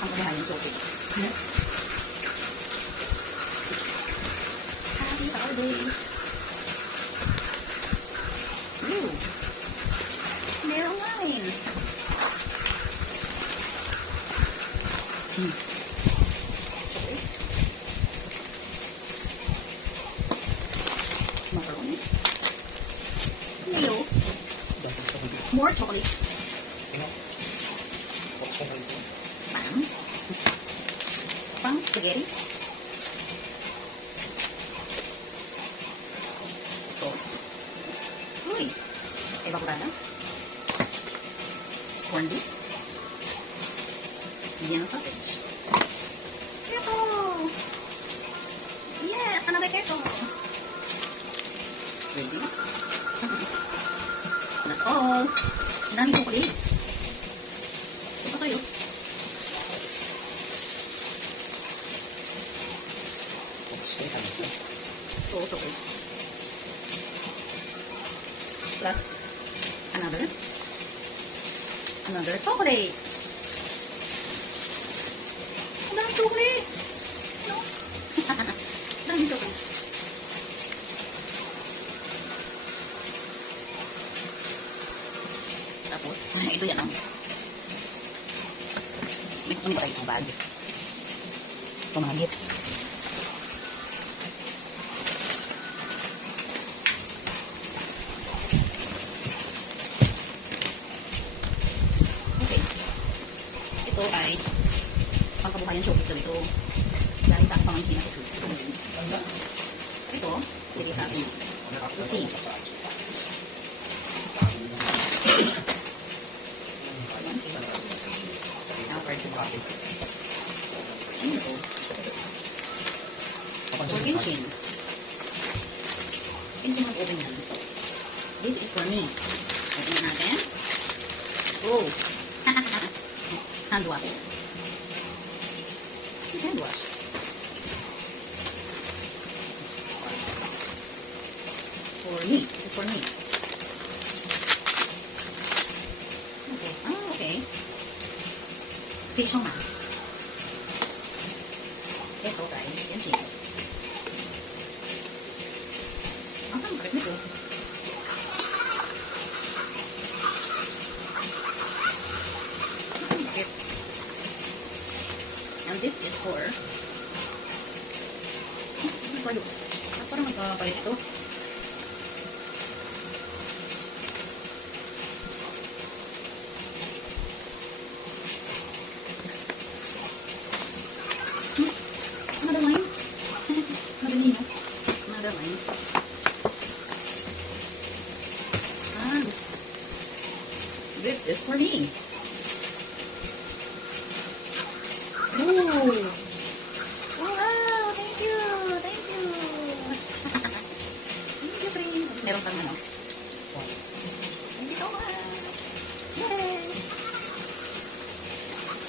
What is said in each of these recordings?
Ang kabuhayan showcase. Happy holidays! Ooh! Merong wine! Chocolates. Macaroni. Mayo. More chocolates. Spam. Pang spaghetti. Sauce. Uy. Evaporada. Corned beef. Vienna sausage. Queso! Yes! Another queso! Raisins. That's all. Ang dami chocolates. Ito sa'yo. So, chocolates. Plus, another chocolates. Ang dami chocolates. No? Ang dami chocolates. Tapos, ito yan ang may kukunin pa tayo isang bag. Ito mga gifts. Okay. Ito ay pangkabuhayan showcase daw ito. Dahil sa aking pamangkin na sa Tumbling. Ito, pwede sa ating Christine. Ano ito? For Genshin. Genshin mag-open yan. This is for me. Open natin. Oh! Hand wash. Hand wash. For me. This is for me. Okay. Oh, okay. Facial mask. Ito kay Genshin. Ang saan bakit nito? Bakit? And this is for payo. Parang magpapalit ito. Another line. Another line. Another line. Ah. This is for me. Ooh. Wow, thank you. Thank you. Thank you, Pring. Tapos meron kang ano. Thank you so much. Yay.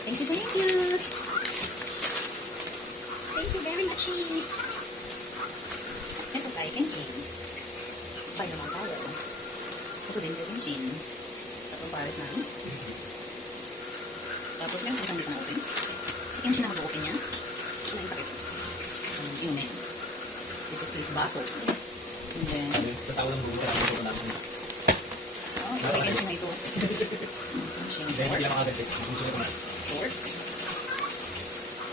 Thank you, thank you. Thank you very much. Ito tayo, Genshin. Spider-Man power. Ito din yung Genshin. Tatlong pares na. Tapos meron ko siyang dito na open. Si Genshin na mag-open yan. Ano yung pakit? Inumin. This is his baso. And then, sa tao lang bumita ako ito natin. oh, so may Genshin na ito. Genshin Hindi, hindi lang makagagit. Gusto ko na. swords.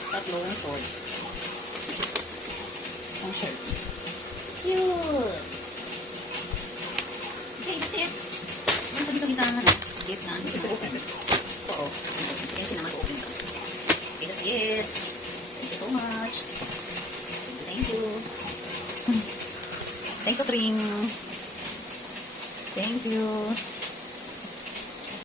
Tatlong swords. Isang shirt. Cute! Okay, that's it. Meron pa dito isang gift na hindi ko open. Oo. Sige, siya naman open ka. Okay, that's it. Thank you so much. Thank you. Thank you, Pring. Thank you.